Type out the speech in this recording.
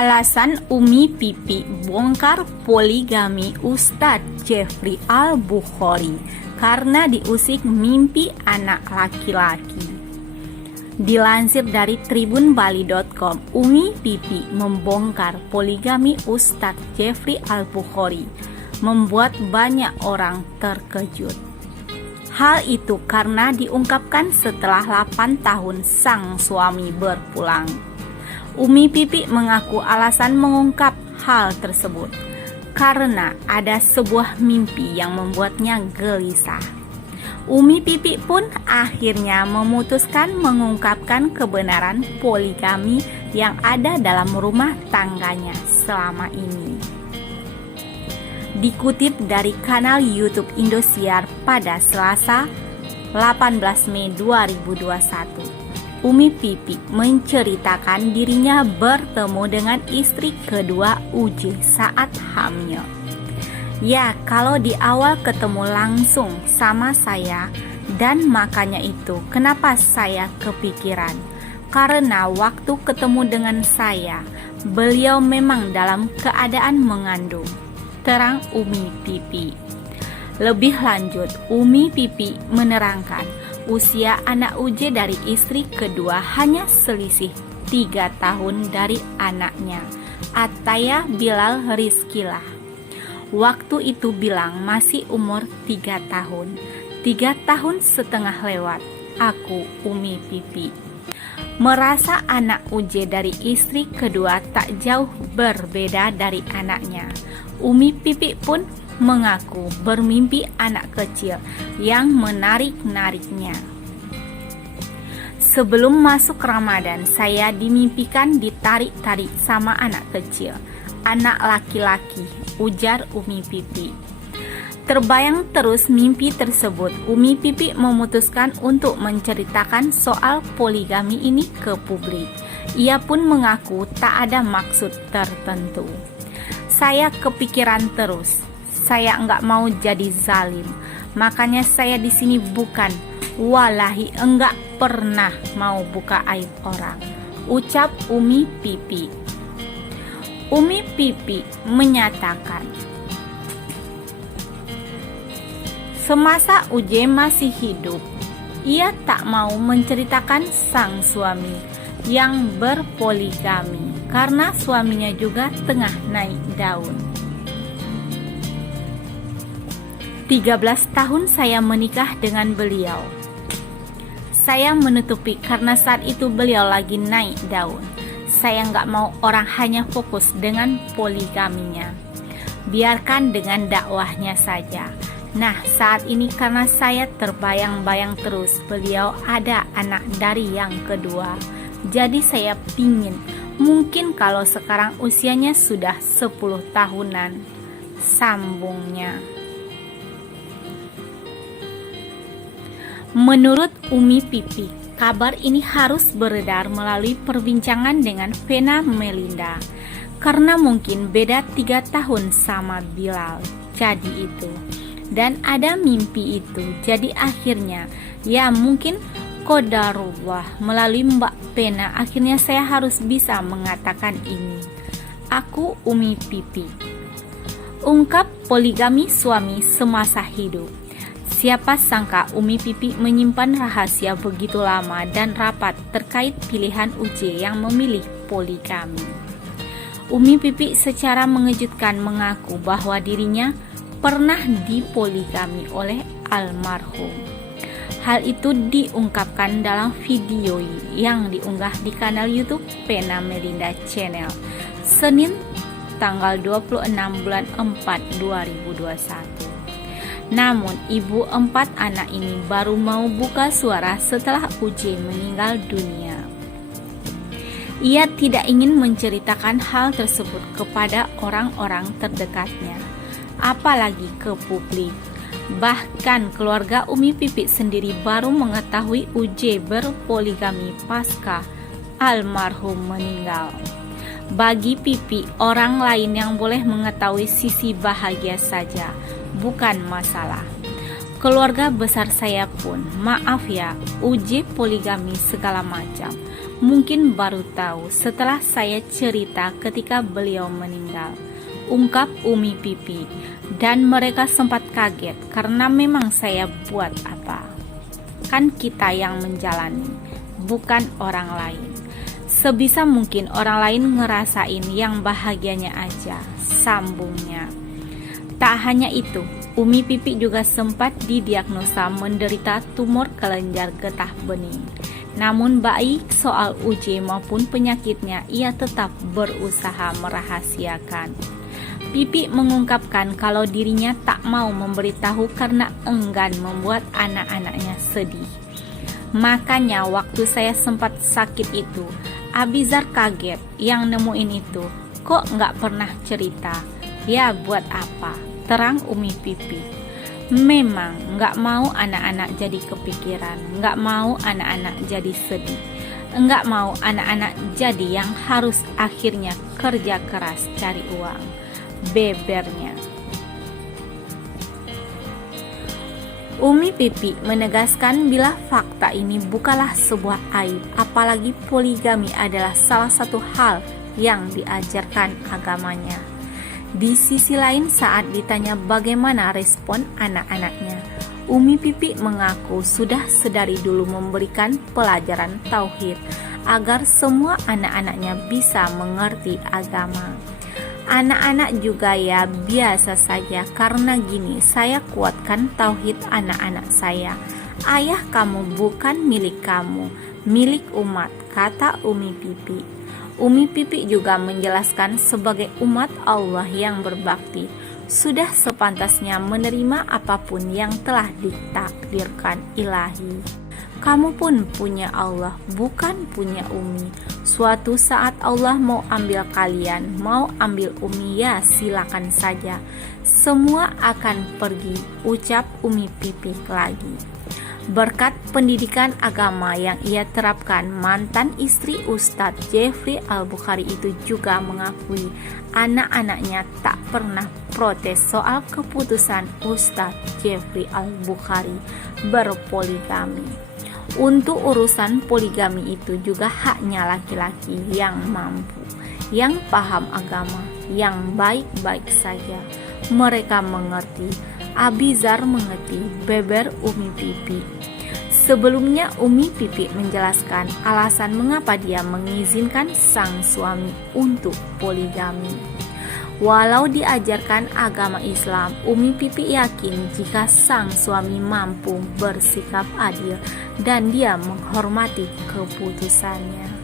Alasan Umi Pipi bongkar poligami Ustadz Jeffrey Al-Bukhari karena diusik mimpi anak laki-laki. Dilansir dari tribunbali.com, Umi Pipi membongkar poligami Ustadz Jeffrey Al-Bukhari membuat banyak orang terkejut. Hal itu karena diungkapkan setelah 8 tahun sang suami berpulang. Umi Pipi mengaku alasan mengungkap hal tersebut karena ada sebuah mimpi yang membuatnya gelisah. Umi Pipi pun akhirnya memutuskan mengungkapkan kebenaran poligami yang ada dalam rumah tangganya selama ini. Dikutip dari kanal YouTube Indosiar pada Selasa 18 Mei 2021. Umi Pipi menceritakan dirinya bertemu dengan istri kedua UJ saat hamil. Ya, kalau di awal ketemu langsung sama saya dan makanya itu kenapa saya kepikiran. Karena waktu ketemu dengan saya, beliau memang dalam keadaan mengandung, terang Umi Pipi. Lebih lanjut, Umi Pipi menerangkan usia anak UJ dari istri kedua hanya selisih 3 tahun dari anaknya, Ataya Bilal Rizkilah. Waktu itu bilang masih umur 3 tahun. 3 tahun setengah lewat, aku Umi Pipi merasa anak UJ dari istri kedua tak jauh berbeda dari anaknya. Umi Pipi pun mengaku bermimpi anak kecil yang menarik-nariknya. Sebelum masuk Ramadan, saya dimimpikan ditarik-tarik sama anak kecil, anak laki-laki, ujar Umi Pipi. Terbayang terus mimpi tersebut, Umi Pipi memutuskan untuk menceritakan soal poligami ini ke publik. Ia pun mengaku tak ada maksud tertentu. Saya kepikiran terus. Saya enggak mau jadi zalim, makanya saya di sini bukan, walahi enggak pernah mau buka aib orang, ucap Umi Pipi. Umi Pipi menyatakan, semasa UJ masih hidup, ia tak mau menceritakan sang suami yang berpoligami karena suaminya juga tengah naik daun. 13 tahun saya menikah dengan beliau. Saya menutupi karena saat itu beliau lagi naik daun. Saya nggak mau orang hanya fokus dengan poligaminya. Biarkan dengan dakwahnya saja. Nah, saat ini karena saya terbayang-bayang terus beliau ada anak dari yang kedua. Jadi saya pingin, mungkin kalau sekarang usianya sudah 10 tahunan, sambungnya. Menurut Umi Pipi, kabar ini harus beredar melalui perbincangan dengan Vena Melinda karena mungkin beda 3 tahun sama Bilal. Jadi itu. Dan ada mimpi itu. Jadi akhirnya ya mungkin qadarullah melalui Mbak Vena akhirnya saya harus bisa mengatakan ini. Aku Umi Pipi. Ungkap poligami suami semasa hidup. Siapa sangka Umi Pipi menyimpan rahasia begitu lama dan rapat terkait pilihan UJ yang memilih poligami. Umi Pipi secara mengejutkan mengaku bahwa dirinya pernah dipoligami oleh almarhum. Hal itu diungkapkan dalam video yang diunggah di kanal YouTube Vena Melinda Channel, Senin tanggal 26 bulan 4 2021. Namun, ibu 4 anak ini baru mau buka suara setelah UJ meninggal dunia. Ia tidak ingin menceritakan hal tersebut kepada orang-orang terdekatnya, apalagi ke publik. Bahkan keluarga Umi Pipi sendiri baru mengetahui UJ berpoligami pasca almarhum meninggal. Bagi Pipi, orang lain yang boleh mengetahui sisi bahagia saja, bukan masalah. Keluarga besar saya pun, maaf ya, UJ poligami segala macam. Mungkin baru tahu setelah saya cerita ketika beliau meninggal, ungkap Umi Pipi, dan mereka sempat kaget karena memang saya buat apa. Kan kita yang menjalani, bukan orang lain. Sebisa mungkin orang lain ngerasain yang bahagianya aja, sambungnya. Tak hanya itu, Umi Pipi juga sempat didiagnosa menderita tumor kelenjar getah bening. Namun baik soal uji maupun penyakitnya, ia tetap berusaha merahasiakan. Pipi mengungkapkan kalau dirinya tak mau memberitahu karena enggan membuat anak-anaknya sedih. Makanya waktu saya sempat sakit itu, Abizar kaget yang nemuin itu. Kok nggak pernah cerita? Ya buat apa? Terang Umi Pipi. Memang nggak mau anak-anak jadi kepikiran, nggak mau anak-anak jadi sedih, nggak mau anak-anak jadi yang harus akhirnya kerja keras cari uang. Bebernya. Umi Pipi menegaskan bila fakta ini bukanlah sebuah aib, apalagi poligami adalah salah satu hal yang diajarkan agamanya. Di sisi lain, saat ditanya bagaimana respon anak-anaknya, Umi Pipi mengaku sudah sedari dulu memberikan pelajaran tauhid agar semua anak-anaknya bisa mengerti agama. Anak-anak juga ya biasa saja, karena gini, saya kuatkan tauhid anak-anak saya. Ayah kamu bukan milik kamu, milik umat, kata Umi Pipi. Umi Pipi juga menjelaskan sebagai umat Allah yang berbakti, sudah sepantasnya menerima apapun yang telah ditakdirkan ilahi. Kamu pun punya Allah, bukan punya Umi. Suatu saat Allah mau ambil kalian, mau ambil Umi, ya silakan saja. Semua akan pergi, ucap Umi Pipi lagi. Berkat pendidikan agama yang ia terapkan, mantan istri Ustadz Jeffrey Al-Bukhari itu juga mengakui anak-anaknya tak pernah protes soal keputusan Ustadz Jeffrey Al-Bukhari berpoligami. Untuk urusan poligami itu juga haknya laki-laki yang mampu, yang paham agama, yang baik-baik saja. Mereka mengerti, Abizar mengerti, beber Umi Pipi. Sebelumnya Umi Pipi menjelaskan alasan mengapa dia mengizinkan sang suami untuk poligami. Walau diajarkan agama Islam, Umi Pipi yakin jika sang suami mampu bersikap adil dan dia menghormati keputusannya.